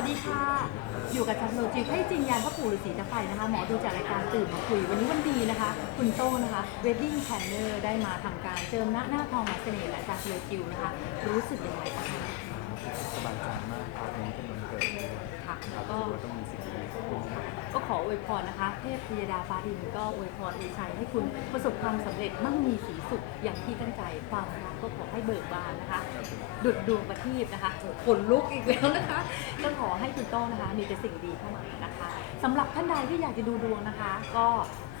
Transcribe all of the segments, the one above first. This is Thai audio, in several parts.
วัสดีค่ะ อยู่กับจันโลจิให้จริงยานพ่อปู่ฤาษีตะไฟนะคะ หมอดูจากรายการตื่นมาคุย วันนี้วันดีนะคะ คุณโต้งนะคะ wedding planner ได้มาทำการเจิมหน้าหน้าทองหมาเสน่ห์และจากโลจิวนะคะ รู้สึกยังไงบ้างคะสบายใจมากครับวันนี้เป็นวันเกิดเลยค่ะครับก็ถือว่าต้องมีสิ่งดีๆเข้ามา ก็ขออวยพรนะคะ เทพพยดาฟ้าดินก็อวยพรอวยชัยให้คุณประสบความสำเร็จมั่งมีสีสุขอย่างที่ตั้งใจความรักก็ขอให้เบิกบานนะคะ ดุดดวงประทีปนะคะขนลุกอีกแล้วนะคะ ก็ขอให้คุณโต้งนะคะ มีแต่สิ่งดีเข้ามานะคะสำหรับท่านใดที่อยากจะดูดวงนะคะ ก็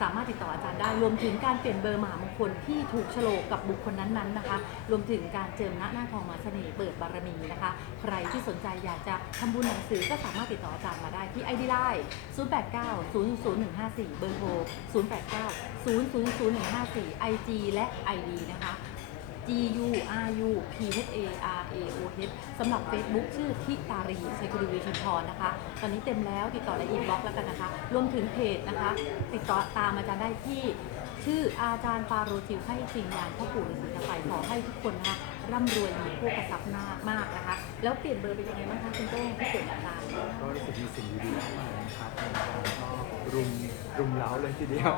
สามารถติดต่ออาจารย์ได้รวมถึงการเปลี่ยนเบอร์มหามงคลที่ถูกโฉลกกับบุคคลนั้นๆนะคะ รวมถึงการเจิมหน้าหน้าทองมาเสน่ห์เปิดบารมีนะคะ ใครที่สนใจอยากจะทำบุญหนังสือก็สามารถติดต่ออาจารย์มาได้ที่ ID ไลน์089 00154 เบอร์โทร 089 00154 IG และ ID นะคะ G U R U P H A R A O H สำหรับ Facebook ชื่อทิตารีชัยกุลวีชุมพรนะคะ ตอนนี้เต็มแล้วติดต่อในอินบ็อกแล้วกันนะคะ รวมถึงเพจนะคะ ติดต่อตามอาจารย์ได้ที่ ชื่ออาจารย์ปาโรจิวให้จริงงานพ่อปู่ฤาษีตะไฟขอให้ทุกคนนะคะร่ำรวยมีโภคทรัพย์มากมากนะคะ แล้วเปลี่ยนเบอร์เป็นยังไงบ้างคะคุณโต้งที่เกิดอาจารย์ก็รู้สึกมีสิ่งดีๆมานะ ครับก็รุมรุมเล้าเลยทีเดียว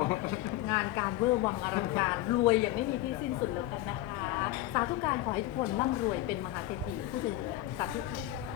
งานการเวอร์วังอลังการ รวยอย่างไม่มีที่สิ้นสุดแล้วกันนะคะ สาธุการขอให้ทุกคนร่ำรวยเป็นมหาเศรษฐีผู้เจริญสาธุค่ะ